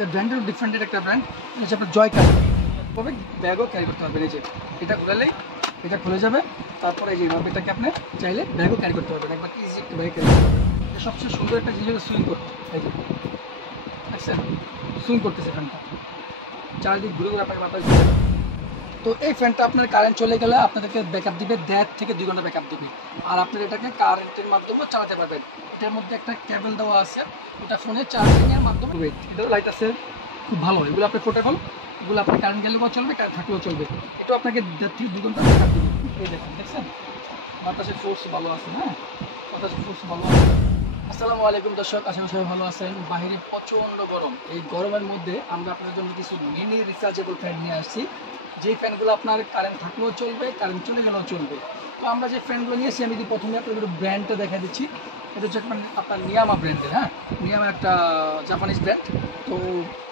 এটা ব্র্যান্ডের ডিফারেন্টের একটা ব্র্যান্ড, এটা হচ্ছে আপনার জয়কাল। তবে ব্যাগও ক্যারি করতে পারবেন। এই যে এটা ঘুরালেই এটা খুলে যাবে, তারপরে যেভাবে এটাকে আপনি চাইলে ব্যাগও ক্যারি করতে পারবেন, একবার ইজি একটা ব্যাগ ক্যারি করতে পারবেন। এটা সবচেয়ে সুন্দর একটা জিনিস হলো সুইং করতে। এই যে দেখছেন সুইং করতেছে ফ্যানটা, চারিদিক ঘুরে ঘুরে আপনাকে বাতাস দিবে। তো এই ফ্যানটা আপনার কারেন্ট চলে গেলে আপনাদেরকে ব্যাকআপ দিবে 1.5 থেকে 2 ঘন্টা ব্যাকআপ দিবে। আর আপনার এটাকে কারেন্টের মাধ্যমেও চালাতে পারবেন। এটার মধ্যে একটা কেবল দেওয়া আছে, ওটা ফোনে চার্জিংয়ের মাধ্যমে। এটাও লাইট আছে, খুব ভালো। এগুলো আপনি পোর্টেবল, এগুলো আপনার কারেন্ট গেলেও চলবে, কারেন্ট থাকলেও চলবে। এটা আপনাকে 1.5 থেকে 2 ঘন্টা ব্যাকআপ দিবে। এই দেখছেন বাতাসের ফোর্স ভালো আছে। হ্যাঁ, বাতাসের ফোর্স ভালো আছে। আসসালামু আলাইকুম দর্শক, আশা করি সবাই ভালো আছেন। বাইরে প্রচণ্ড গরম, এই গরমের মধ্যে আমরা আপনাদের জন্য কিছু মিনি রিচার্জেবল ফ্যান নিয়ে আসছি। যে ফ্যানগুলো আপনার কারেন্ট থাকলেও চলবে, কারেন্ট চলে গেলেও চলবে। তো আমরা যে ফ্যানগুলো নিয়েছি, আমি যদি প্রথমে আপনাদের ব্র্যান্ডটা দেখা দিচ্ছি। এটা হচ্ছে আপনার নিয়ামা ব্র্যান্ডের। হ্যাঁ, নিয়ামা একটা জাপানিজ ব্র্যান্ড। তো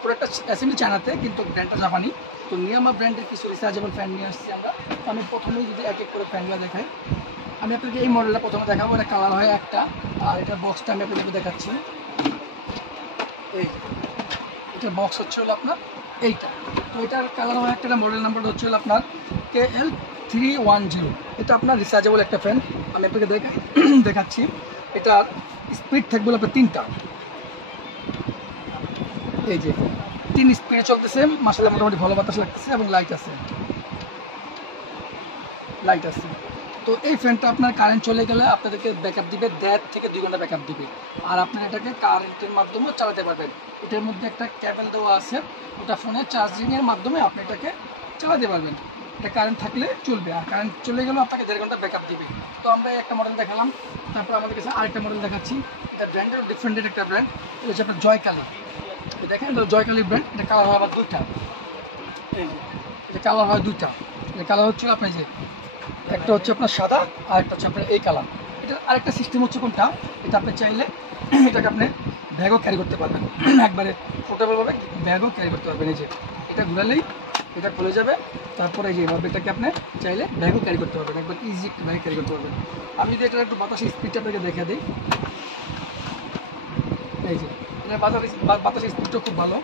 প্রোডাক্টটা অ্যাসেম্বলি চায়নাতে, কিন্তু ব্র্যান্ডটা জাপানি। তো নিয়ামা ব্র্যান্ডের কিছু রিচার্জেবল ফ্যান নিয়ে আসছি আমরা। তো আমি প্রথমেই যদি এক এক করে ফ্যানগুলো দেখাই, আমি আপনাকে এই মডেলটা প্রথমে দেখাবো। এটা কালার হয় একটা, আর এটার বক্সটা আমি আপনাদেরকে দেখাচ্ছি। এই এটার বক্স হচ্ছে হলো আপনার এইটা। তো এটার কালার হয় একটা, মডেল নাম্বারটা হচ্ছে হলো আপনার KL310। এটা আপনার রিচার্জেবল একটা ফ্যান। আমি আপনাকে দেখাচ্ছি। এটার স্পিড থাকবে আপনার 3টা। এই যে 3 স্পিডে চলতেছে, মাশাআল্লাহ মোটামুটি ভালো বাতাস লাগতেছে, এবং লাইট আছে। তো এই ফ্যানটা আপনার কারেন্ট চলে গেলে আপনাদেরকে ব্যাকআপ দিবে 1.5 থেকে 2 ঘন্টা ব্যাকআপ দিবে। আর আপনার এটাকে কারেন্টের মাধ্যমেও চালাতে পারবেন। এটার মধ্যে একটা কেবল দেওয়া আছে, ওটা ফোনের চার্জিংয়ের মাধ্যমে আপনি এটাকে চালাতে পারবেন। এটা কারেন্ট থাকলে চলবে, আর কারেন্ট চলে গেলেও আপনাকে 1.5 ঘন্টা ব্যাকআপ দিবে। তো আমরা একটা মডেল দেখালাম, তারপর আমাদের কাছে আরেকটা মডেল দেখাচ্ছি। এটা ব্র্যান্ডের ডিফারেন্টের একটা ব্র্যান্ড, এটা হচ্ছে আপনার জয়কালী। দেখেন এটা জয়কালী ব্র্যান্ড। এটা কালার হয় আবার 2টা। এই যে এটা কালার হয় 2টা। এটা কালার হচ্ছে আপনার যে একটা হচ্ছে আপনার সাদা, আর একটা হচ্ছে আপনার এই কালার। এটা আরেকটা সিস্টেম হচ্ছে কোনটা, এটা আপনি চাইলে এটাকে আপনি ব্যাগও ক্যারি করতে পারবেন, একবারে পোর্টেবলভাবে ব্যাগও ক্যারি করতে পারবেন। এই যে এটা ঘুরালেই এটা খুলে যাবে, তারপরে এই যে এভাবে এটাকে আপনি চাইলে ব্যাগও ক্যারি করতে পারবেন, একবার ইজি একটা ব্যাগ ক্যারি করতে পারবেন। আমি যদি এটা একটু বাতাসের স্পিডটা আপনাকে দেখা দিই। এই যে এটা বাতাসের স্পিডটা খুব ভালো।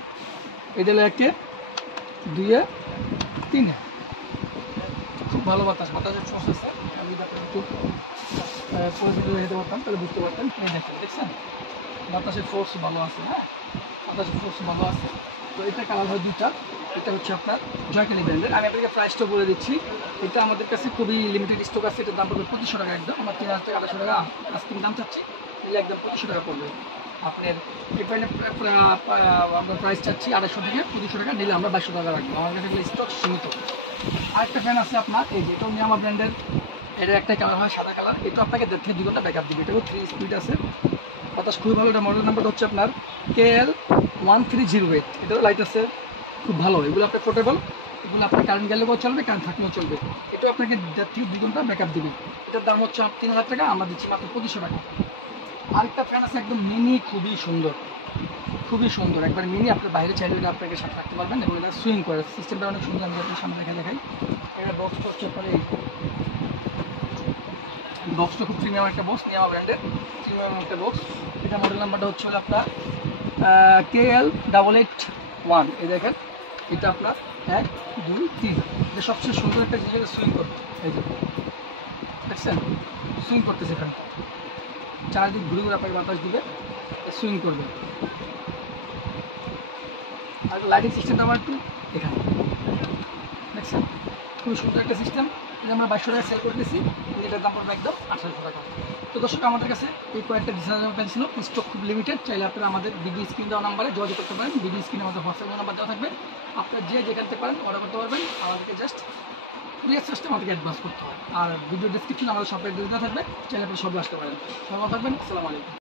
এটা হলো 1 2 3, খুব ভালো বাতাসের ফোর্স আছে। আমি যদি আপনার একটু পরিচিত যেতে পারতাম তাহলে বুঝতে পারতেন। এই দেখছেন বাতাসের ফোর্স ভালো আছে। হ্যাঁ, বাতাসের ফোর্স ভালো আছে। তো এটা কালার হয় 2টা। এটা হচ্ছে আপনার জয়কালী ব্র্যান্ডের। আমি আপনাকে প্রাইসটা বলে দিচ্ছি। এটা আমাদের কাছে খুবই লিমিটেড স্টক আছে। এটার দাম পড়বে 2500 টাকা একদম। আমার 3000 থেকে 2800 টাকা আজকের দাম চাচ্ছি, নিলে একদম 2500 টাকা পড়বে। আপনার এই প্যান্টের আমরা প্রাইস চাচ্ছি 2800 থেকে 2500 টাকা, নিলে আমরা 2200 টাকা রাখবো। আমার কাছে স্টক সীমিত। আরেকটা ফ্যান আছে আপনার, এই যে এটাও নিয়ামা ব্র্যান্ডের। এটার একটা কালার হয় সাদা কালার। এটা আপনাকে 1.5 থেকে 2 ঘন্টা ব্যাকআপ দিবে। এটাও 3 স্পিড আছে, বাতাস খুবই ভালো। এটা মডেল নাম্বারটা হচ্ছে আপনার KL1308। এটাও লাইট আছে, খুব ভালো। এগুলো আপনার পোর্টেবল, এগুলো আপনার কারেন্ট গেলেও চলবে, কারেন্ট থাকলেও চলবে। এটাও আপনাকে 1.5 থেকে 2 ঘন্টা ব্যাকআপ দিবে। এটার দাম হচ্ছে 3000 টাকা, আমরা দিচ্ছি মাত্র 2500 টাকা। আরেকটা ফ্যান আছে একদম মিনি, খুবই সুন্দর একবার মিনি। আপনার বাইরে চাইলে এটা আপনাকে সাথে রাখতে পারবেন, এবং এটা সুইং করে। সিস্টেমটা অনেক সুন্দর, আমি আপনার সামনে দেখাই। এটা বক্সটা হচ্ছে আপনার এই বক্সটা খুব প্রিমিয়াম একটা বক্স, নিয়ামা ব্র্যান্ডের প্রিমিয়াম একটা বক্স। এটা মডেল নাম্বারটা হচ্ছে আপনার KL881। এই দেখেন এটা আপনার 1 2 3। এটা সবচেয়ে সুন্দর একটা জিনিস, সুইং করতে। এই যে দেখছেন সুইং করতেছে, এখানে চারিদিক ঘুরে ঘুরে আপনাকে বাতাস দিবে, সুইং করবে। আর লাইটিং সিস্টেমটা আমার একটু এখানে দেখছেন, খুবই সুন্দর একটা সিস্টেম। এটা আমরা 2200 টাকা সেল করে দিয়েছি, এটার দাম পড়বে একদম 1800 টাকা। তো দর্শক, আমাদের কাছে এই কয়েকটা ডিজাইনের প্যান্ট ছিল, স্টক খুব লিমিটেড। চাইলে আপনারা আমাদের ভিডিও স্ক্রিন দেওয়া নাম্বারে যোগাযোগ করতে পারেন। ভিডিও স্ক্রিনে আমাদের হোয়াটসঅ্যাপ নাম্বার দেওয়া থাকবে, আপনারা যেখান থেকে পারেন অর্ডার করতে পারবেন। আমাদেরকে জাস্ট কুরিয়ার সিস্টেম আমাদেরকে অ্যাডভান্স করতে হয়। আর ভিডিও ডিসক্রিপশনে আমাদের শপের ডিটেইলস দেওয়া থাকবে, চাইলে আপনি সবে আসতে পারেন। সবাই থাকবেন। আসসালামু আলাইকুম।